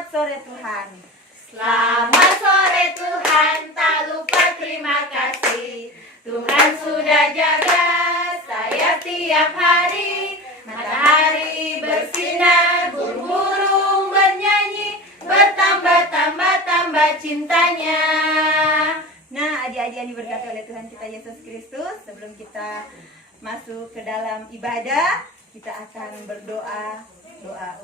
Selamat sore Tuhan. Selamat sore Tuhan, tak lupa terima kasih. Tuhan sudah jaga saya tiap hari. Matahari bersinar, burung-burung bernyanyi, bertambah-tambah cintanya. Nah, adik-adik yang diberkati oleh Tuhan kita Yesus Kristus, sebelum kita masuk ke dalam ibadah, kita akan berdoa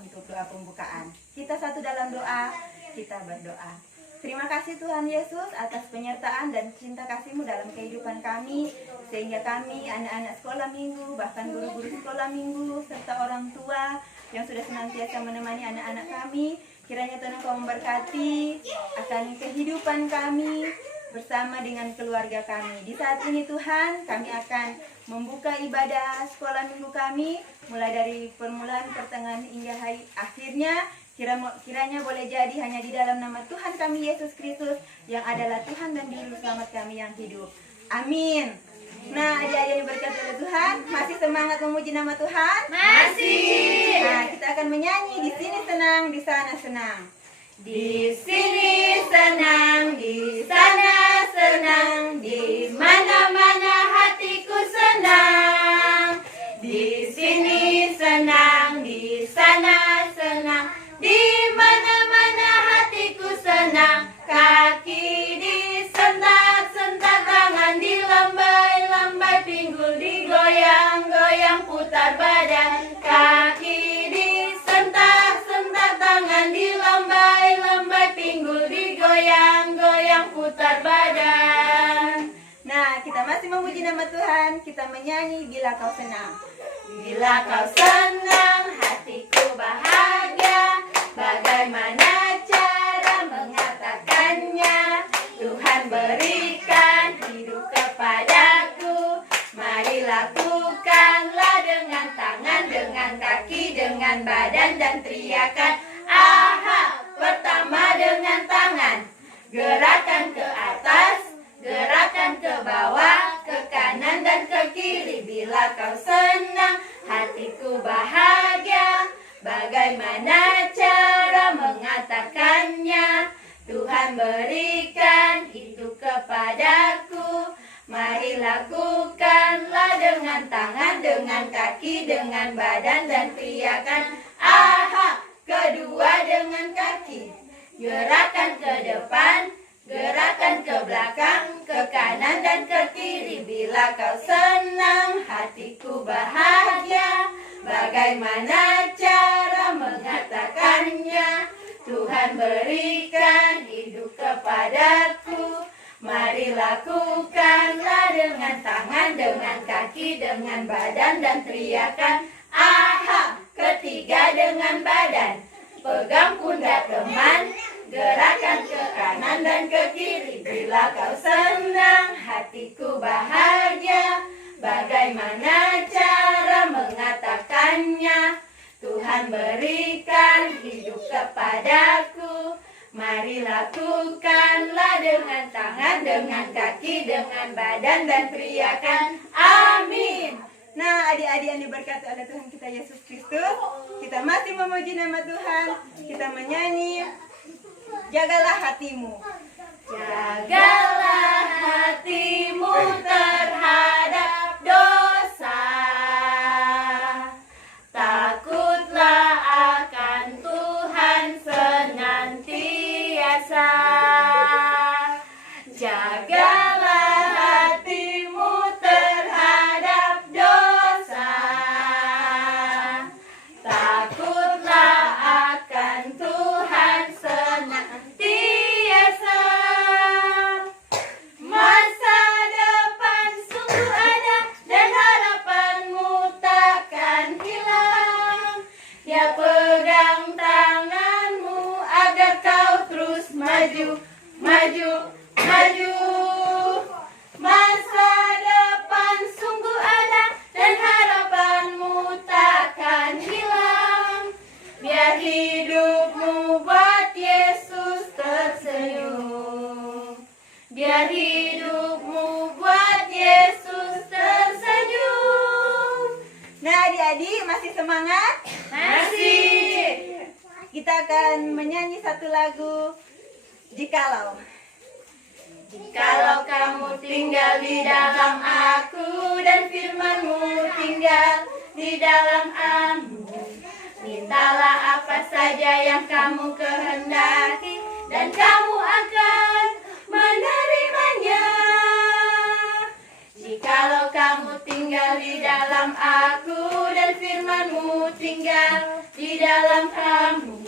untuk doa pembukaan. Kita satu dalam doa, kita berdoa. Terima kasih Tuhan Yesus atas penyertaan dan cinta kasih-Mu dalam kehidupan kami, sehingga kami anak-anak sekolah minggu, bahkan guru-guru sekolah minggu, serta orang tua yang sudah senantiasa menemani anak-anak kami, kiranya Tuhan Engkau memberkati akan kehidupan kami bersama dengan keluarga kami. Di saat ini Tuhan, kami akan membuka ibadah sekolah minggu kami, mulai dari permulaan, pertengahan hingga hari akhirnya. Kiranya boleh jadi hanya di dalam nama Tuhan kami Yesus Kristus yang adalah Tuhan dan Juru Selamat kami yang hidup. Amin. Nah, adik-adik yang diberkati oleh Tuhan, masih semangat memuji nama Tuhan? Masih. Nah, kita akan menyanyi di sini senang, di sana senang. Di sini senang, di sana senang, di mana-mana hatiku senang. Di sini senang, di sana senang, di mana-mana hatiku senang. Kaki disentak-sentak, tangan dilambai-lambai, pinggul digoyang-goyang, putar badan. Kaki disentak-sentak, tangan dilambai-lambai, pinggul digoyang-goyang, putar badan. Nah, kita masih memuji nama Tuhan, kita menyanyi bila kau senang. Bila kau senang, hatiku bahagia. Bagaimana cara mengatakannya? Tuhan berikan hidup kepadaku. Mari lakukanlah dengan tangan, dengan kaki, dengan badan, dan teriakan aha. Pertama dengan tangan, gerakan ke atas, gerakan ke bawah, ke kanan dan ke kiri. Bila kau senang, hatiku bahagia. Bagaimana cara mengatakannya? Tuhan berikan hidup kepadaku. Mari lakukanlah dengan tangan, dengan kaki, dengan badan, dan teriakan aha. Kedua dengan kaki, gerakan ke depan, gerakan ke belakang, ke kanan dan ke kiri. Bila kau senang, hatiku bahagia. Bagaimana cara mengatakannya? Tuhan berikan hidup kepadaku. Mari lakukanlah dengan tangan, dengan kaki, dengan badan, dan teriakan aha. Ketiga dengan badan, pegang pundak teman, gerakan ke kanan dan ke kiri. Bila kau senang, hatiku bahagia. Bagaimana cara mengatakannya? Tuhan berikan hidup kepadaku. Mari lakukanlah dengan tangan, dengan kaki, dengan badan, dan teriakan amin. Nah, adik-adik yang diberkati oleh Tuhan kita Yesus Kristus, kita masih memuji nama Tuhan, kita menyanyi jagalah hatimu. Jagalah hatimu terhadap dosa. Takutlah akan Tuhan senantiasa. Jagalah hatimu terhadap dosa. Takutlah akan Tuhan senantiasa. Masa depan sungguh ada dan harapanmu takkan hilang. Ya, pegang tanganmu agar kau terus maju, maju, maju. Masa depan sungguh ada dan harapanmu takkan hilang. Biar hidupmu buat Yesus tersenyum. Biar hidupmu buat Yesus tersenyum. Nah, adik-adik masih semangat? Masih. kita akan menyanyi satu lagu Jikalau. Jikalau kamu tinggal di dalam aku dan firman-Mu tinggal di dalam aku, mintalah apa saja yang kamu kehendaki dan kamu akan menerimanya. Jikalau kamu tinggal di dalam aku dan firman-Mu tinggal di dalam kamu,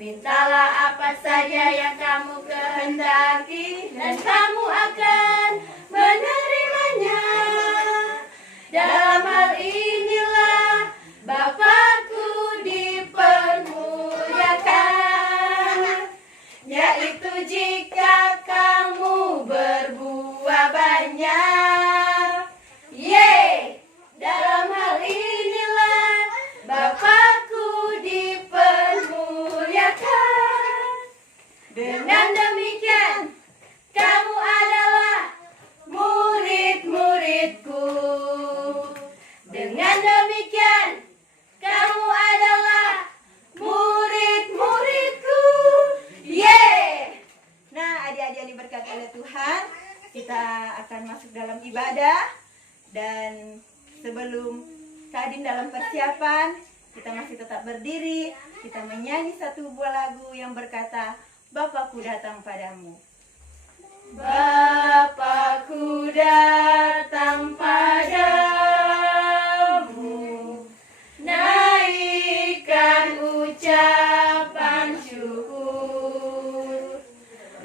mintalah apa saja yang kamu kehendaki dan kamu akan menerimanya. Dalam hal inilah Bapakku dipermuliakan, yaitu jika kamu berbuah banyak. Yeay! Dalam hal inilah Bapakku dipermuliakan. Dengan demikian, kamu adalah murid-muridku. Dengan demikian, kamu adalah murid-muridku. Yeay! Nah, adik-adik yang diberkati oleh Tuhan, kita akan masuk dalam ibadah. Dan sebelum Kadin dalam persiapan, kita masih tetap berdiri. Kita menyanyi satu buah lagu yang berkata, Bapakku datang padamu. Bapakku datang padamu, naikkan ucapan syukur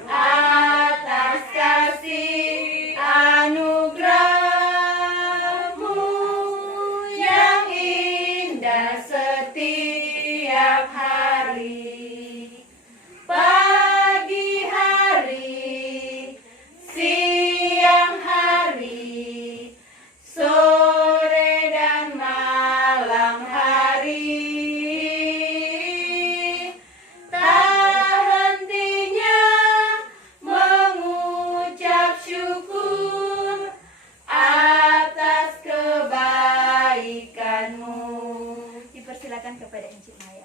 atas kasih anugerah-Mu yang indah setiap hari. Pagi hari, siang hari, sore dan malam hari, tak hentinya mengucap syukur atas kebaikan-Mu. Dipersilakan kepada Encik Maya.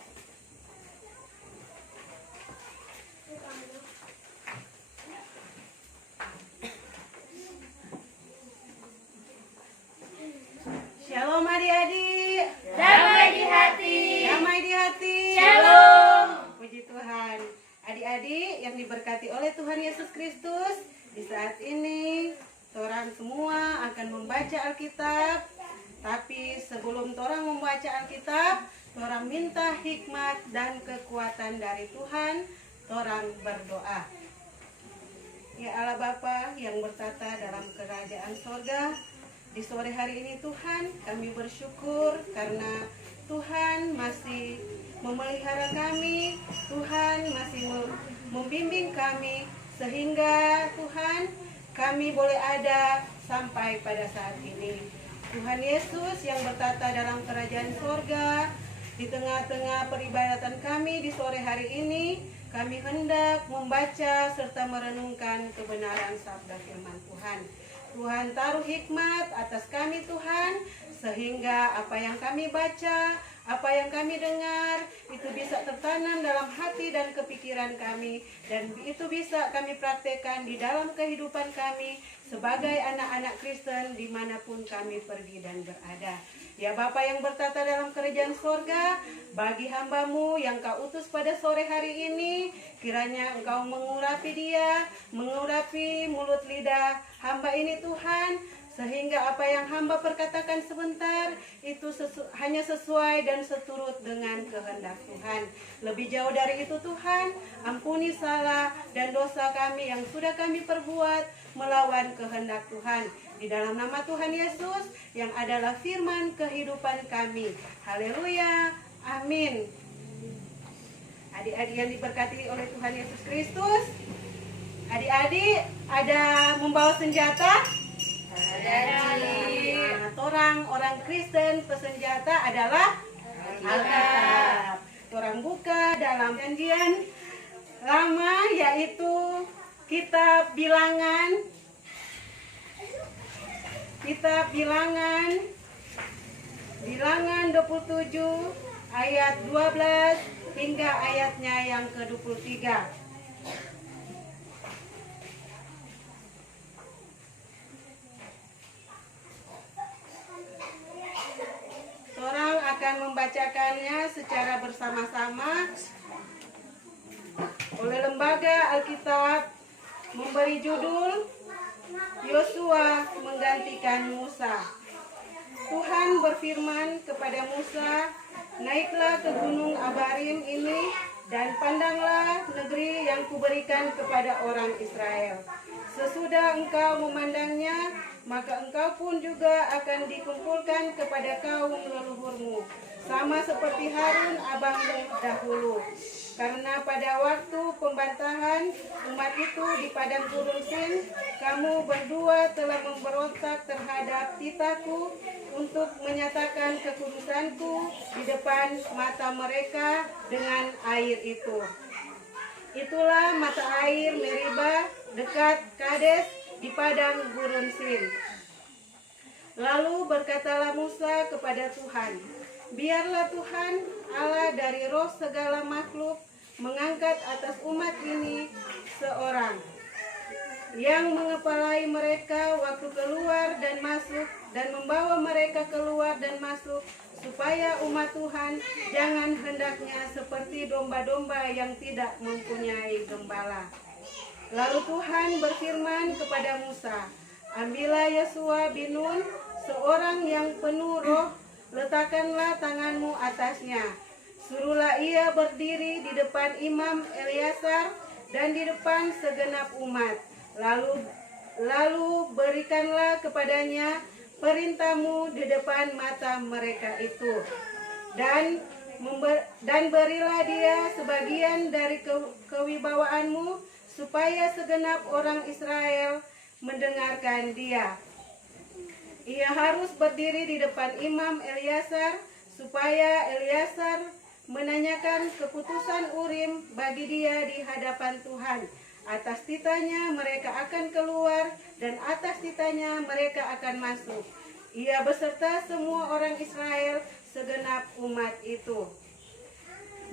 Shalom adik-adik. Damai di hati. Damai di hati. Shalom. Puji Tuhan. Adik-adik yang diberkati oleh Tuhan Yesus Kristus, di saat ini torang semua akan membaca Alkitab. Tapi sebelum torang membaca Alkitab, torang minta hikmat dan kekuatan dari Tuhan. Torang berdoa. Ya Allah Bapa yang bertata dalam kerajaan sorga, di sore hari ini Tuhan, kami bersyukur karena Tuhan masih memelihara kami, Tuhan masih membimbing kami, sehingga Tuhan kami boleh ada sampai pada saat ini. Tuhan Yesus yang bertata dalam kerajaan sorga, di tengah-tengah peribadatan kami di sore hari ini, kami hendak membaca serta merenungkan kebenaran sabda firman Tuhan. Tuhan taruh hikmat atas kami Tuhan, sehingga apa yang kami baca, apa yang kami dengar, itu bisa tertanam dalam hati dan kepikiran kami, dan itu bisa kami praktekkan di dalam kehidupan kami sebagai anak-anak Kristen dimanapun kami pergi dan berada. Ya Bapa yang bertata dalam kerajaan sorga, bagi hamba-Mu yang Kau utus pada sore hari ini, kiranya Engkau mengurapi dia, mengurapi mulut lidah hamba ini Tuhan, sehingga apa yang hamba perkatakan sebentar itu hanya sesuai dan seturut dengan kehendak Tuhan. Lebih jauh dari itu Tuhan, ampuni salah dan dosa kami yang sudah kami perbuat melawan kehendak Tuhan. Di dalam nama Tuhan Yesus yang adalah firman kehidupan kami. Haleluya. Amin. Adik-adik yang diberkati oleh Tuhan Yesus Kristus, adik-adik ada membawa senjata? Nah, orang Kristen pesenjata adalah Alkitab. Orang buka dalam Perjanjian Lama, yaitu kitab Bilangan. Kitab Bilangan 27 ayat 12 hingga ayatnya yang ke-23. Seorang akan membacakannya secara bersama-sama. Oleh Lembaga Alkitab memberi judul Yosua menggantikan Musa. Tuhan berfirman kepada Musa, "Naiklah ke gunung Abarim ini dan pandanglah negeri yang kuberikan kepada orang Israel. Sesudah engkau memandangnya, maka engkau pun juga akan dikumpulkan kepada kaum leluhurmu, sama seperti Harun abangmu dahulu. Karena pada waktu pembantahan umat itu di padang gurun Sin, kamu berdua telah memberontak terhadap titahku untuk menyatakan kekudusanku di depan mata mereka dengan air itu. Itulah mata air Meriba dekat Kades di padang gurun Sin." Lalu berkatalah Musa kepada Tuhan, "Biarlah Tuhan Allah dari roh segala makhluk mengangkat atas umat ini seorang yang mengepalai mereka waktu keluar dan masuk dan membawa mereka keluar dan masuk, supaya umat Tuhan jangan hendaknya seperti domba-domba yang tidak mempunyai gembala." Lalu Tuhan berfirman kepada Musa, "Ambillah Yosua bin Nun, seorang yang penuh roh, letakkanlah tanganmu atasnya. Suruhlah ia berdiri di depan Imam Eleazar dan di depan segenap umat. Lalu berikanlah kepadanya perintahmu di depan mata mereka itu. Dan berilah dia sebagian dari kewibawaanmu, supaya segenap orang Israel mendengarkan dia. Ia harus berdiri di depan Imam Eleazar, supaya Eleazar menanyakan keputusan Urim bagi dia di hadapan Tuhan. Atas titanya mereka akan keluar, dan atas titanya mereka akan masuk. Ia beserta semua orang Israel, segenap umat itu."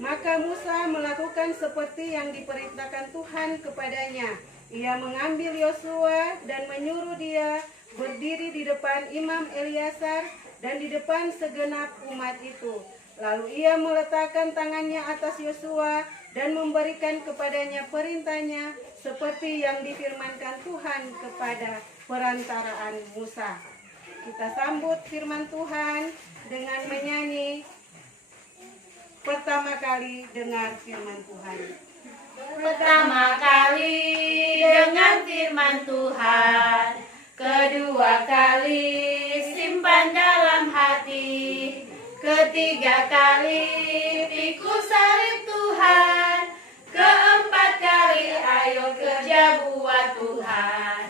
Maka Musa melakukan seperti yang diperintahkan Tuhan kepadanya. Ia mengambil Yosua dan menyuruh dia berdiri di depan Imam Eleazar dan di depan segenap umat itu. Lalu ia meletakkan tangannya atas Yosua dan memberikan kepadanya perintahnya seperti yang difirmankan Tuhan kepada perantaraan Musa. Kita sambut firman Tuhan dengan menyanyi "Pertama kali dengar firman Tuhan." Pertama kali dengar firman Tuhan, kedua kali simpan dalam hati, ketiga kali pikul salib Tuhan, keempat kali ayo kerja buat Tuhan.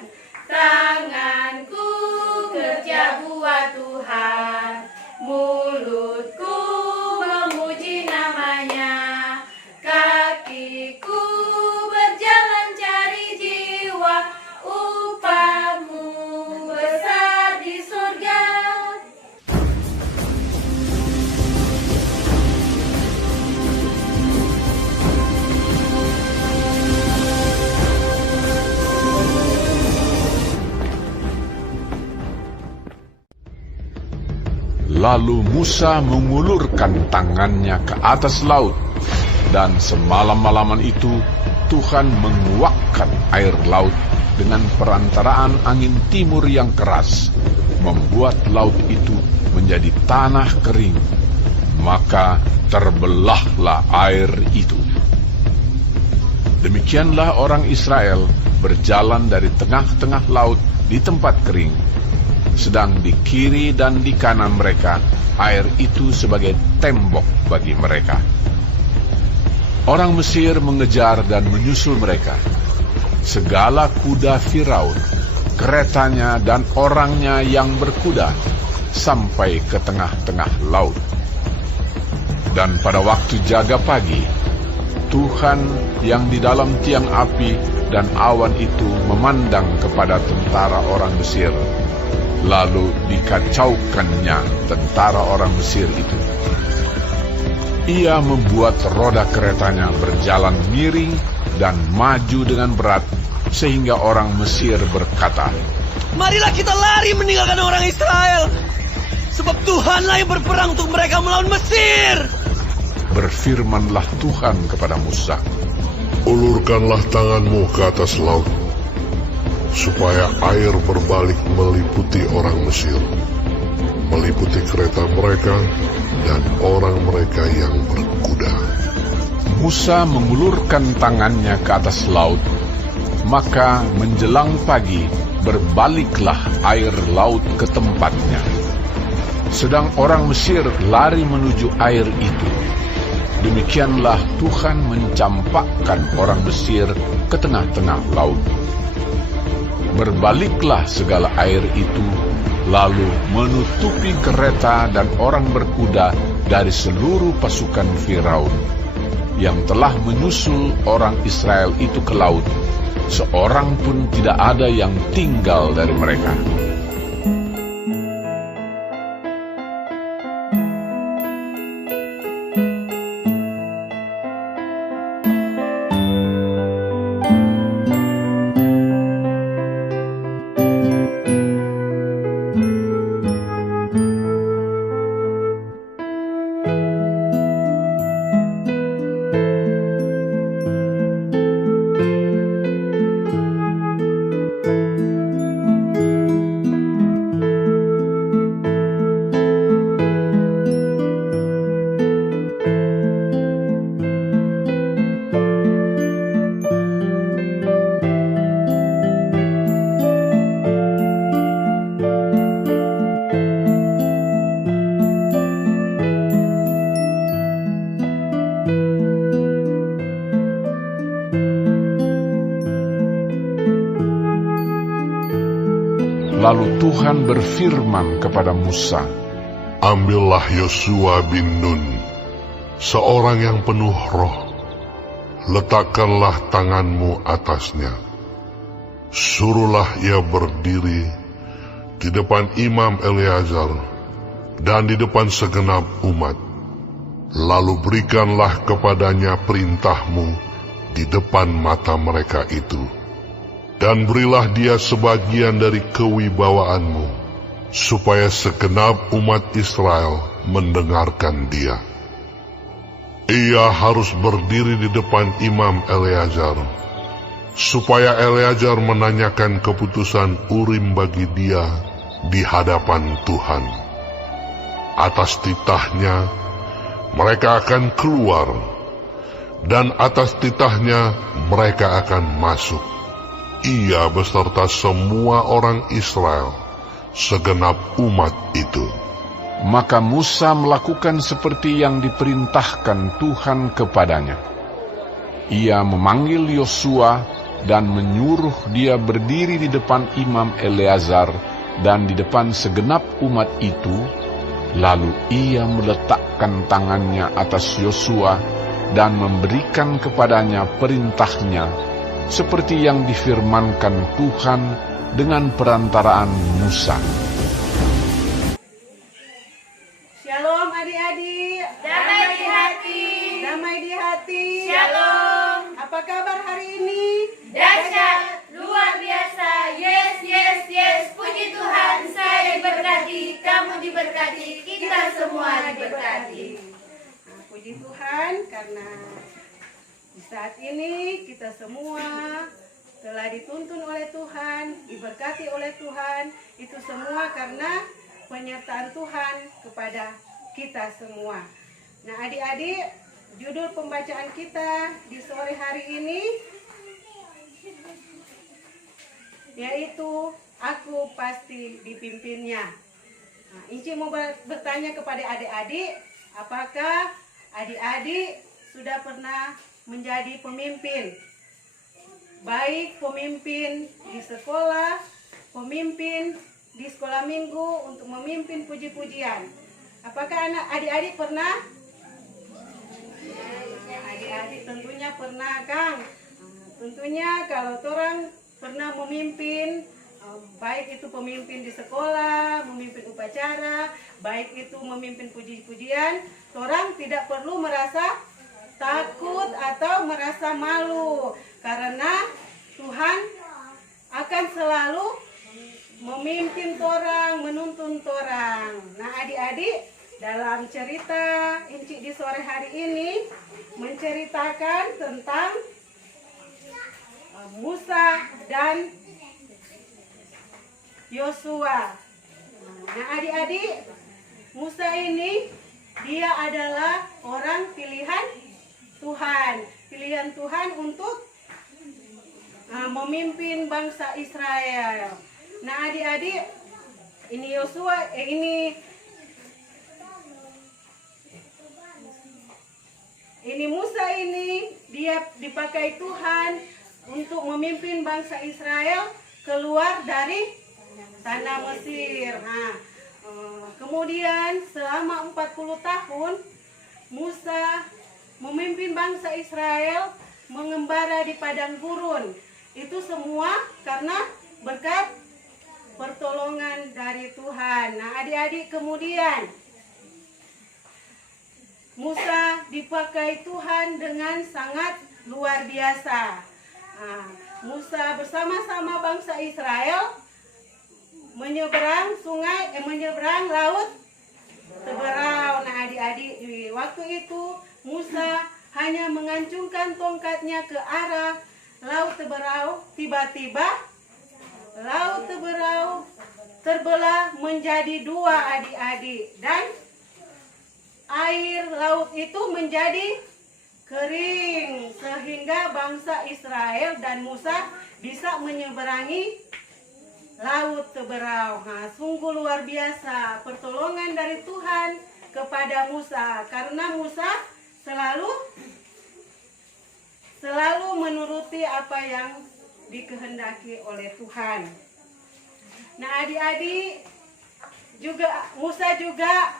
Tanganku kerja buat Tuhan, mulutku memuji namanya, kakiku berjalan cari jiwa, upahmu besar di surga. Lalu Musa mengulurkan tangannya ke atas laut, dan semalam-malaman itu Tuhan menguakkan air laut dengan perantaraan angin timur yang keras, membuat laut itu menjadi tanah kering. Maka terbelahlah air itu. Demikianlah orang Israel berjalan dari tengah-tengah laut di tempat kering, sedang di kiri dan di kanan mereka air itu sebagai tembok bagi mereka. Orang Mesir mengejar dan menyusul mereka. Segala kuda Firaun, keretanya dan orangnya yang berkuda, sampai ke tengah-tengah laut. Dan pada waktu jaga pagi, Tuhan yang di dalam tiang api dan awan itu memandang kepada tentara orang Mesir. Lalu dikacaukannya tentara orang Mesir itu. Ia membuat roda keretanya berjalan miring dan maju dengan berat, sehingga orang Mesir berkata, Marilah kita lari meninggalkan orang Israel, sebab Tuhanlah yang berperang untuk mereka melawan Mesir. Berfirmanlah Tuhan kepada Musa, Ulurkanlah tanganmu ke atas laut, supaya air berbalik meliputi orang Mesir, meliputi kereta mereka dan orang mereka yang berkuda. Musa mengulurkan tangannya ke atas laut, maka menjelang pagi berbaliklah air laut ke tempatnya. Sedang orang Mesir lari menuju air itu. Demikianlah Tuhan mencampakkan orang Mesir ke tengah-tengah laut. Berbaliklah segala air itu, lalu menutupi kereta dan orang berkuda dari seluruh pasukan Firaun, yang telah menyusul orang Israel itu ke laut. Seorang pun tidak ada yang tinggal dari mereka. Lalu Tuhan berfirman kepada Musa, Ambillah Yosua bin Nun, seorang yang penuh roh, letakkanlah tanganmu atasnya. Suruhlah ia berdiri di depan Imam Eleazar dan di depan segenap umat. Lalu berikanlah kepadanya perintahmu di depan mata mereka itu. Dan berilah dia sebagian dari kewibawaanmu, supaya segenap umat Israel mendengarkan dia. Ia harus berdiri di depan Imam Eleazar, supaya Eleazar menanyakan keputusan Urim bagi dia di hadapan Tuhan. Atas titahnya mereka akan keluar, dan atas titahnya mereka akan masuk. Ia beserta semua orang Israel, segenap umat itu. Maka Musa melakukan seperti yang diperintahkan Tuhan kepadanya. Ia memanggil Yosua dan menyuruh dia berdiri di depan Imam Eleazar dan di depan segenap umat itu. Lalu ia meletakkan tangannya atas Yosua dan memberikan kepadanya perintahnya, seperti yang difirmankan Tuhan dengan perantaraan Musa. Shalom adik-adik. Damai di hati. Damai di hati. Shalom. Apa kabar hari ini? Dahsyat, luar biasa. Yes, yes, yes. Puji Tuhan, saya diberkati, kamu diberkati, kita semua diberkati. Nah, puji Tuhan karena di saat ini kita semua telah dituntun oleh Tuhan, diberkati oleh Tuhan. Itu semua karena penyertaan Tuhan kepada kita semua. Nah adik-adik, judul pembacaan kita di sore hari ini yaitu Aku Pasti Dipimpinnya. Nah, Inci mau bertanya kepada adik-adik, apakah adik-adik sudah pernah menjadi pemimpin? Baik pemimpin di sekolah, pemimpin di sekolah minggu untuk memimpin puji-pujian. Apakah adik-adik pernah? Adik-adik tentunya pernah, Kang. Tentunya kalau orang pernah memimpin baik itu pemimpin di sekolah, memimpin upacara, baik itu memimpin puji-pujian, orang tidak perlu merasa takut atau merasa malu, karena Tuhan akan selalu memimpin torang, menuntun torang. Nah, adik-adik, dalam cerita Inci di sore hari ini menceritakan tentang Musa dan Yosua. Nah, adik-adik, Musa ini dia adalah orang pilihan Tuhan untuk memimpin bangsa Israel. Nah, adik-adik, ini Yosua, ini Musa ini dia dipakai Tuhan untuk memimpin bangsa Israel keluar dari tanah Mesir. Nah, kemudian selama 40 tahun Musa memimpin bangsa Israel mengembara di padang gurun. Itu semua karena berkat pertolongan dari Tuhan. Nah, adik-adik, kemudian Musa dipakai Tuhan dengan sangat luar biasa. Nah, Musa bersama-sama bangsa Israel menyeberang laut Teberau. Nah, adik-adik, di waktu itu Musa hanya mengancungkan tongkatnya ke arah laut Teberau. Tiba-tiba laut Teberau terbelah menjadi dua, adik-adik, dan air laut itu menjadi kering sehingga bangsa Israel dan Musa bisa menyeberangi laut Teberau. Nah, sungguh luar biasa pertolongan dari Tuhan kepada Musa, karena Musa selalu menuruti apa yang dikehendaki oleh Tuhan. Nah, adik-adik, Musa juga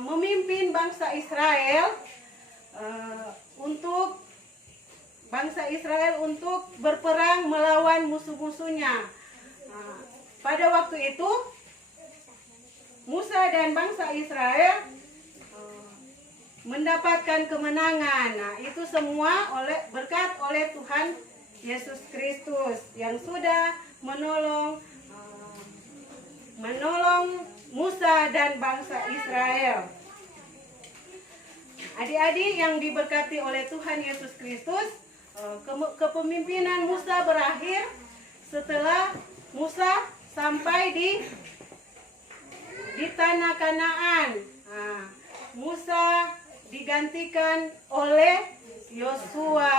memimpin bangsa Israel untuk berperang melawan musuh-musuhnya. Pada waktu itu Musa dan bangsa Israel mendapatkan kemenangan. Nah, itu semua berkat oleh Tuhan Yesus Kristus yang sudah menolong Musa dan bangsa Israel. Adik-adik yang diberkati oleh Tuhan Yesus Kristus, kepemimpinan Musa berakhir setelah Musa sampai di tanah Kanaan. Nah, Musa digantikan oleh Yosua.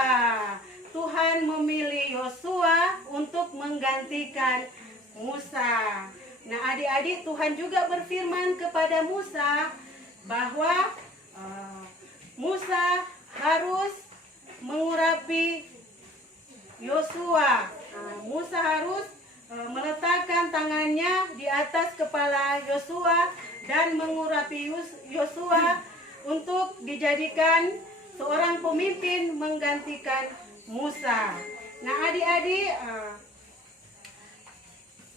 Tuhan memilih Yosua untuk menggantikan Musa. Nah, adik-adik, Tuhan juga berfirman kepada Musa bahwa Musa harus mengurapi Yosua. Musa harus meletakkan tangannya di atas kepala Yosua dan mengurapi Yosua untuk dijadikan seorang pemimpin menggantikan Musa. Nah, adik-adik,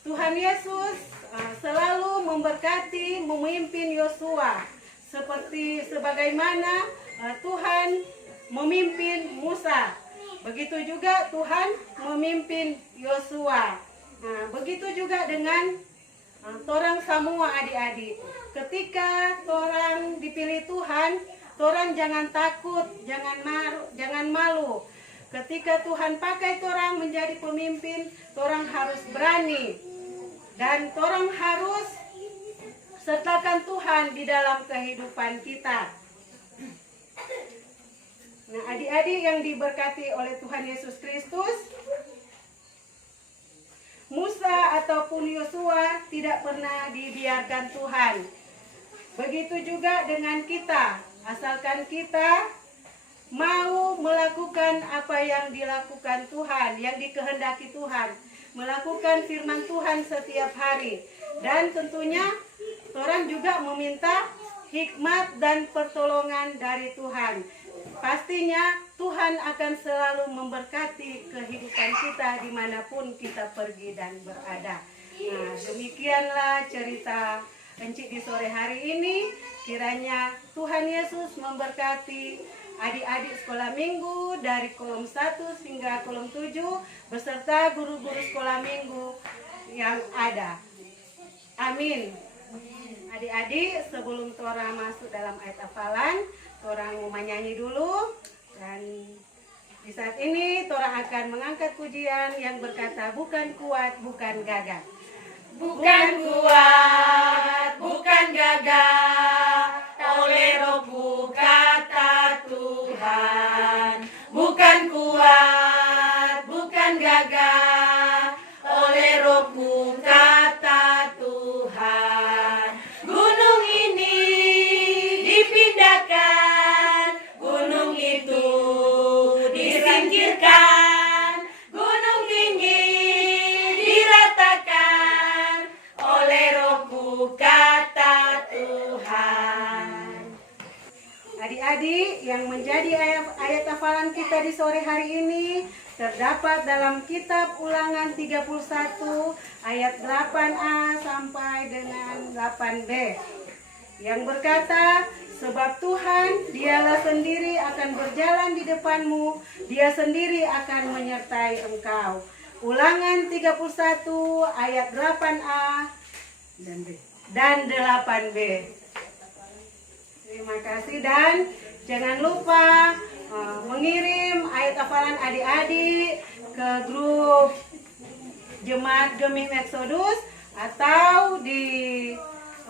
Tuhan Yesus selalu memberkati memimpin Yosua sebagaimana Tuhan memimpin Musa. Begitu juga Tuhan memimpin Yosua. Nah, begitu juga dengan torang semua, adik-adik. Ketika torang dipilih Tuhan, torang jangan takut, jangan malu. Ketika Tuhan pakai torang menjadi pemimpin, torang harus berani. Dan torang harus sertakan Tuhan di dalam kehidupan kita. Nah, adik-adik yang diberkati oleh Tuhan Yesus Kristus, Musa ataupun Yosua tidak pernah dibiarkan Tuhan. Begitu juga dengan kita, asalkan kita mau melakukan apa yang dilakukan Tuhan, yang dikehendaki Tuhan, melakukan firman Tuhan setiap hari. Dan tentunya orang juga meminta hikmat dan pertolongan dari Tuhan. Pastinya Tuhan akan selalu memberkati kehidupan kita dimanapun kita pergi dan berada. Nah, demikianlah cerita Encik di sore hari ini. Kiranya Tuhan Yesus memberkati adik-adik sekolah minggu dari kolom 1 hingga kolom 7 beserta guru-guru sekolah minggu yang ada. Amin. Adik-adik, sebelum Tora masuk dalam ayat hafalan, Tora mau menyanyi dulu. Dan di saat ini Tora akan mengangkat pujian yang berkata, bukan kuat, bukan gagah. Bukan kuat, bukan gagah, oleh Rohku kata Tuhan. Bukan kuat, bukan gagah, oleh Rohku kata Tuhan. Gunung ini dipindahkan, gunung itu disingkirkan, gunung tinggi diratakan oleh Rohku kata Tuhan. Adik-adik, yang menjadi ayat hafalan kita di sore hari ini terdapat dalam kitab Ulangan 31 ayat 8a sampai dengan 8b yang berkata, sebab Tuhan dialah sendiri akan berjalan di depanmu, dia sendiri akan menyertai engkau. Ulangan 31 ayat 8a dan 8b. Terima kasih dan jangan lupa mengirim ayat hafalan adik-adik ke grup Jemaat Gemim Exodus atau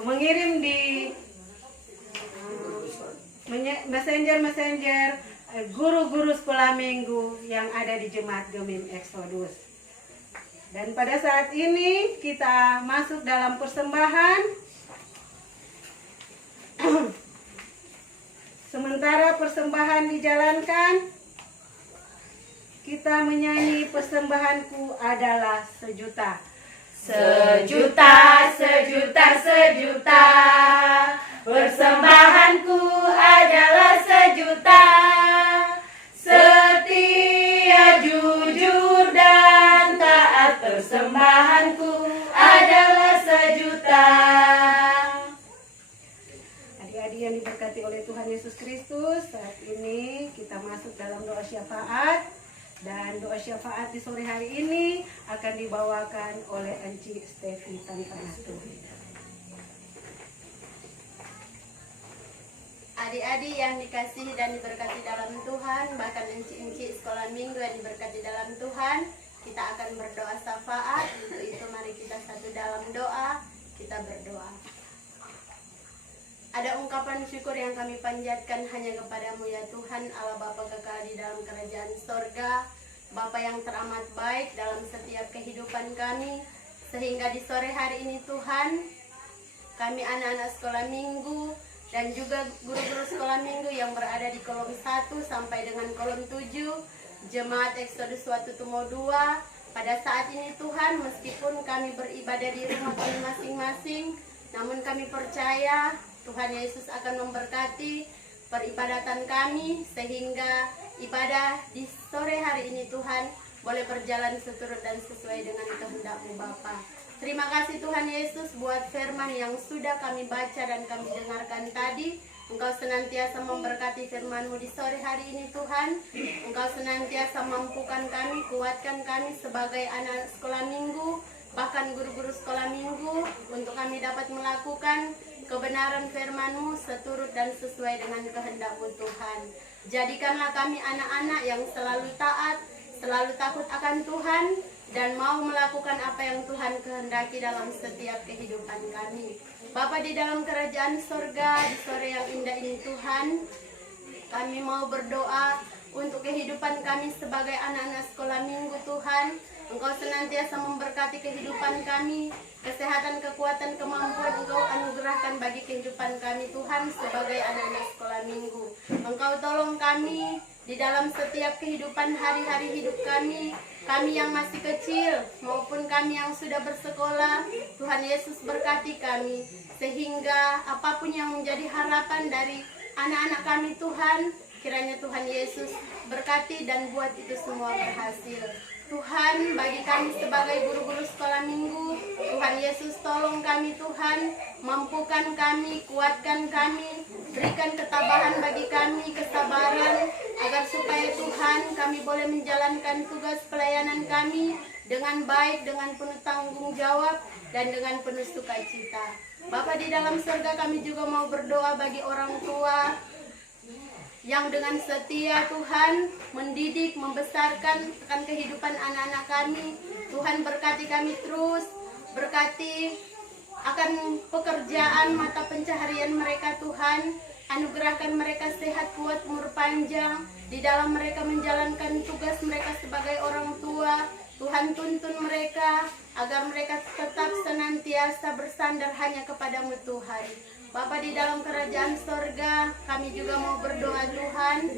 mengirim di messenger guru-guru sekolah minggu yang ada di Jemaat Gemim Exodus. Dan pada saat ini kita masuk dalam persembahan. Sementara persembahan dijalankan, kita menyanyi persembahanku adalah sejuta. Sejuta, sejuta, sejuta, persembahanku adalah sejuta. Setia, jujur, dan taat, persembahanku adalah sejuta. Adik-adik yang diberkati oleh Tuhan Yesus Kristus, saat ini kita masuk dalam doa syafaat. Dan doa syafaat di sore hari ini akan dibawakan oleh Encik Stefi Tantanatu. Adik-adik yang dikasihi dan diberkati dalam Tuhan, bahkan encik-encik sekolah minggu yang diberkati dalam Tuhan, kita akan berdoa syafaat. Untuk itu mari kita satu dalam doa, kita berdoa. Ada ungkapan syukur yang kami panjatkan hanya kepadamu ya Tuhan, Allah Bapa kekal di dalam kerajaan sorga, Bapa yang teramat baik dalam setiap kehidupan kami, sehingga di sore hari ini Tuhan, kami anak-anak sekolah minggu dan juga guru-guru sekolah minggu yang berada di kolom 1 sampai dengan kolom 7, Jemaat Exodus Watu Tumo 2, pada saat ini Tuhan, meskipun kami beribadah di rumah kami masing-masing, namun kami percaya Tuhan Yesus akan memberkati peribadatan kami sehingga ibadah di sore hari ini Tuhan boleh berjalan seturut dan sesuai dengan kehendak-Mu Bapa. Terima kasih Tuhan Yesus buat firman yang sudah kami baca dan kami dengarkan tadi. Engkau senantiasa memberkati firman-Mu di sore hari ini Tuhan. Engkau senantiasa mampukan kami, kuatkan kami sebagai anak sekolah minggu, bahkan guru-guru sekolah minggu, untuk kami dapat melakukan kebenaran firman-Mu seturut dan sesuai dengan kehendak-Mu Tuhan. Jadikanlah kami anak-anak yang selalu taat, selalu takut akan Tuhan, dan mau melakukan apa yang Tuhan kehendaki dalam setiap kehidupan kami. Bapa di dalam kerajaan sorga, di sore yang indah ini Tuhan, kami mau berdoa untuk kehidupan kami sebagai anak-anak sekolah minggu Tuhan. Engkau senantiasa memberkati kehidupan kami, kesehatan, kekuatan, kemampuan Engkau anugerahkan bagi kehidupan kami Tuhan sebagai anak-anak sekolah minggu. Engkau tolong kami di dalam setiap kehidupan hari-hari hidup kami yang masih kecil maupun kami yang sudah bersekolah. Tuhan Yesus berkati kami sehingga apapun yang menjadi harapan dari anak-anak kami Tuhan, kiranya Tuhan Yesus berkati dan buat itu semua berhasil. Tuhan, bagi kami sebagai guru-guru sekolah minggu, Tuhan Yesus tolong kami Tuhan, mampukan kami, kuatkan kami, berikan ketabahan bagi kami, kesabaran, agar supaya Tuhan kami boleh menjalankan tugas pelayanan kami dengan baik, dengan penuh tanggung jawab, dan dengan penuh sukacita. Bapa di dalam surga, kami juga mau berdoa bagi orang tua yang dengan setia Tuhan mendidik, membesarkan akan kehidupan anak-anak kami. Tuhan berkati kami terus, berkati akan pekerjaan mata pencaharian mereka Tuhan. Anugerahkan mereka sehat, kuat, umur panjang di dalam mereka menjalankan tugas mereka sebagai orang tua. Tuhan tuntun mereka agar mereka tetap senantiasa bersandar hanya kepadamu Tuhan. Bapa di dalam kerajaan sorga, kami juga mau berdoa Tuhan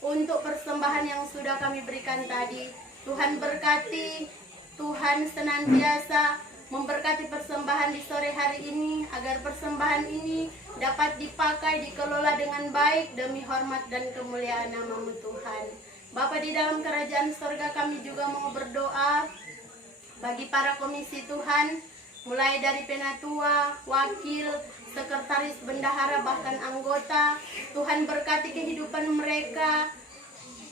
untuk persembahan yang sudah kami berikan tadi. Tuhan berkati, Tuhan senantiasa memberkati persembahan di sore hari ini, agar persembahan ini dapat dipakai, dikelola dengan baik demi hormat dan kemuliaan nama-Mu Tuhan. Bapa di dalam kerajaan sorga, kami juga mau berdoa bagi para komisi Tuhan, mulai dari penatua, wakil, sekretaris, bendahara, bahkan anggota. Tuhan berkati kehidupan mereka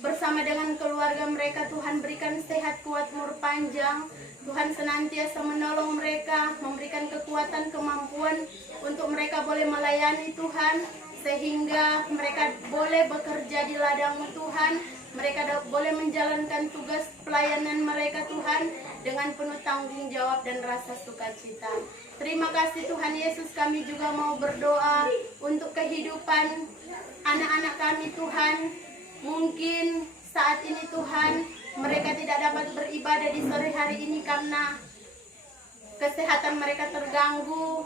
bersama dengan keluarga mereka. Tuhan berikan sehat, kuat, umur panjang. Tuhan senantiasa menolong mereka, memberikan kekuatan, kemampuan untuk mereka boleh melayani Tuhan, sehingga mereka boleh bekerja di ladang-Mu Tuhan. Mereka boleh menjalankan tugas pelayanan mereka Tuhan dengan penuh tanggung jawab dan rasa sukacita. Terima kasih Tuhan Yesus, kami juga mau berdoa untuk kehidupan anak-anak kami Tuhan. Mungkin saat ini Tuhan, mereka tidak dapat beribadah di sore hari ini karena kesehatan mereka terganggu.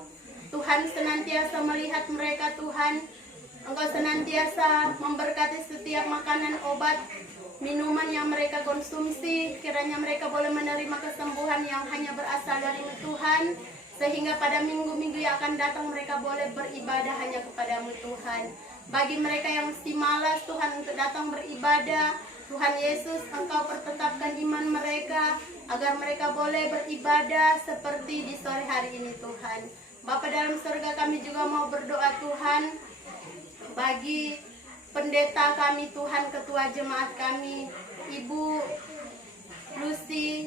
Tuhan senantiasa melihat mereka Tuhan. Engkau senantiasa memberkati setiap makanan, obat, minuman yang mereka konsumsi. Kiranya mereka boleh menerima kesembuhan yang hanya berasal dari Tuhan, sehingga pada minggu-minggu yang akan datang mereka boleh beribadah hanya kepadamu Tuhan. Bagi mereka yang si malas Tuhan untuk datang beribadah, Tuhan Yesus, Engkau pertetapkan iman mereka agar mereka boleh beribadah seperti di sore hari ini Tuhan. Bapa dalam surga, kami juga mau berdoa Tuhan bagi pendeta kami Tuhan, ketua jemaat kami, Ibu Lucy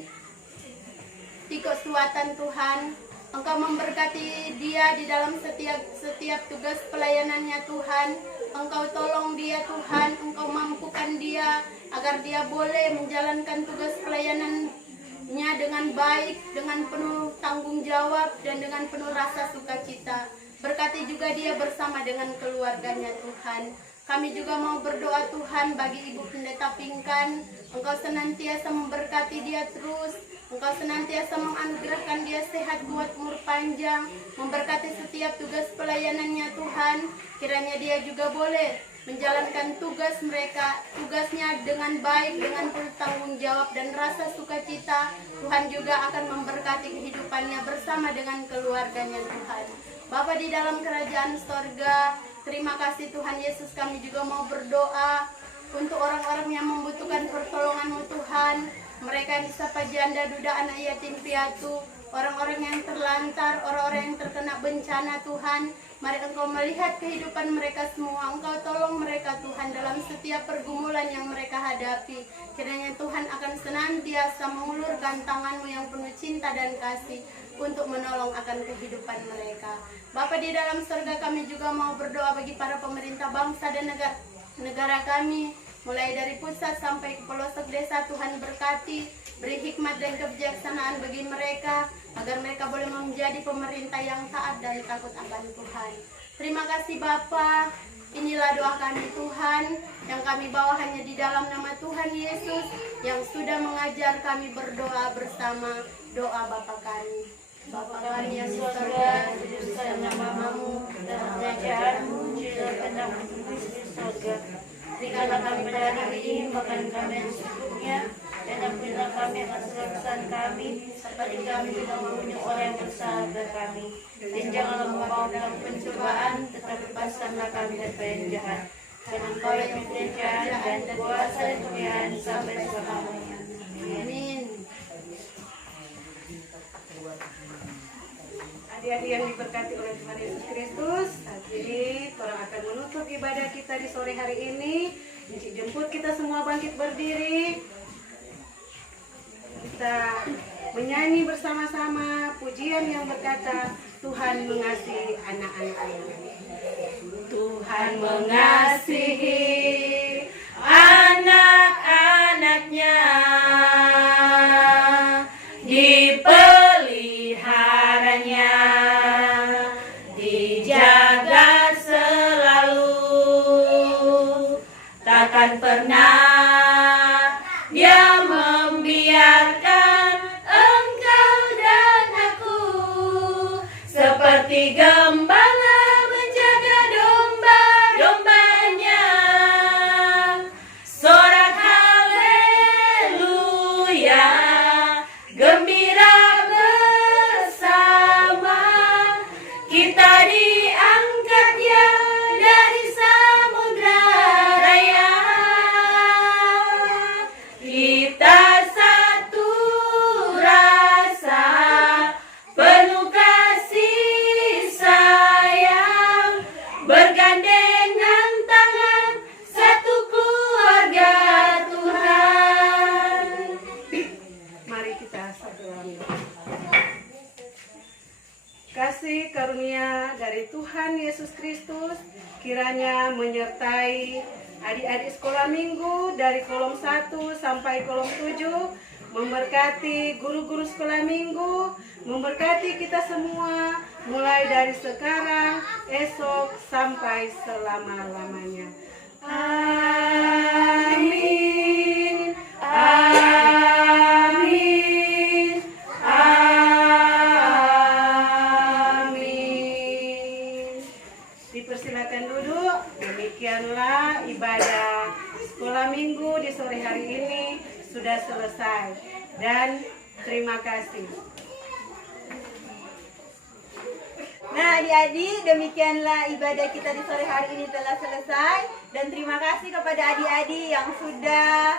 Tiko Suatan Tuhan. Engkau memberkati dia di dalam setiap tugas pelayanannya Tuhan. Engkau tolong dia Tuhan, Engkau mampukan dia agar dia boleh menjalankan tugas pelayanannya dengan baik, dengan penuh tanggung jawab dan dengan penuh rasa sukacita. Berkati juga dia bersama dengan keluarganya Tuhan. Kami juga mau berdoa Tuhan bagi Ibu Pendeta Pingkan. Engkau senantiasa memberkati dia terus. Engkau senantiasa menganugerahkan dia sehat, kuat, umur panjang. Memberkati setiap tugas pelayanannya Tuhan. Kiranya dia juga boleh menjalankan tugasnya dengan baik, dengan penuh tanggung jawab dan rasa sukacita. Tuhan juga akan memberkati kehidupannya bersama dengan keluarganya Tuhan. Bapa di dalam kerajaan sorga, terima kasih Tuhan Yesus, kami juga mau berdoa untuk orang-orang yang membutuhkan pertolongan-Mu Tuhan. Mereka yang disapa janda, duda, anak yatim piatu, orang-orang yang terlantar, orang-orang yang terkena bencana Tuhan. Mari Engkau melihat kehidupan mereka semua. Engkau tolong mereka Tuhan dalam setiap pergumulan yang mereka hadapi. Kiranya Tuhan akan senantiasa mengulurkan tangan-Mu yang penuh cinta dan kasih untuk menolong akan kehidupan mereka. Bapa di dalam surga, kami juga mau berdoa bagi para pemerintah bangsa dan negara kami, mulai dari pusat sampai ke pelosok desa. Tuhan berkati, beri hikmat dan kebijaksanaan bagi mereka, agar mereka boleh menjadi pemerintah yang taat dan takut akan Tuhan. Terima kasih Bapa. Inilah doa kami Tuhan, yang kami bawa hanya di dalam nama Tuhan Yesus, yang sudah mengajar kami berdoa bersama doa Bapa kami. Bapa kami yang di surga, dikuduskan namamu, kerajaanmu, dilakukan di surga. Berikanlah kami pada hari ini makan kami yang secukupnya, dan ampunilah kami atas kesalahan kami, seperti kami juga mengampuni orang yang bersalah kepada kami. Dan janganlah membawa dalam pencobaan, tetapi lepaskanlah kami daripada yang jahat. Karena Engkau yang kerajaan dan kuasa dan kemuliaan sampai selamanya. Amin. Adik-adik yang diberkati oleh Tuhan Yesus Kristus, saat ini orang akan menutup ibadah kita di sore hari ini. Encik jemput kita semua bangkit berdiri. Kita menyanyi bersama-sama pujian yang berkata, Tuhan mengasihi anak-anaknya. Tuhan mengasihi anak-anaknya, dipeliharanya, dijaga selalu, takkan pernah Dia membiarkan engkau dan aku seperti gembala menjaga domba-dombanya. Sorak haleluya, gembira bersama, kita diangkat ya dari samudra raya. Kita satu rasa, penuh kasih sayang, bergandengan tangan, satu keluarga Tuhan. Mari kita berdoa. Kasih karunia dari Tuhan Yesus Kristus kiranya menyertai adik-adik sekolah minggu dari kolom 1 sampai kolom 7, memberkati guru-guru sekolah minggu, memberkati kita semua mulai dari sekarang, esok sampai selama-lamanya. Amin. Amin. Amin. Dipersilakan duduk. Demikianlah ibadah sekolah minggu di sore hari ini sudah selesai. Dan terima kasih. Nah adik-adik, demikianlah ibadah kita di sore hari ini telah selesai. Dan terima kasih kepada adik-adik yang sudah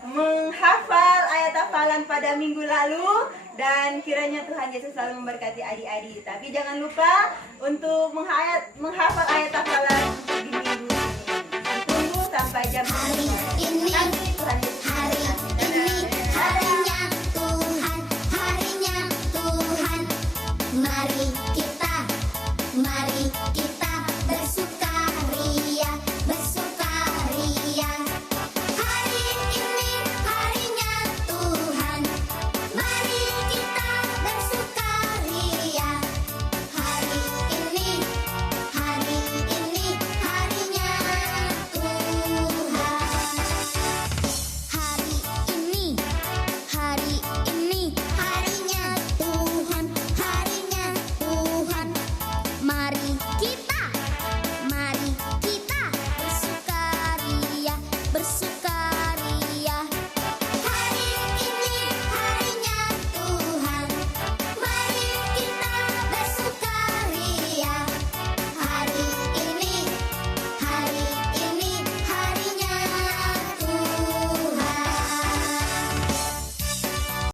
menghafal ayat hafalan pada minggu lalu. Dan kiranya Tuhan Yesus selalu memberkati adik-adik. Tapi jangan lupa untuk menghafal ayat hafalan di minggu ini. Tunggu sampai jam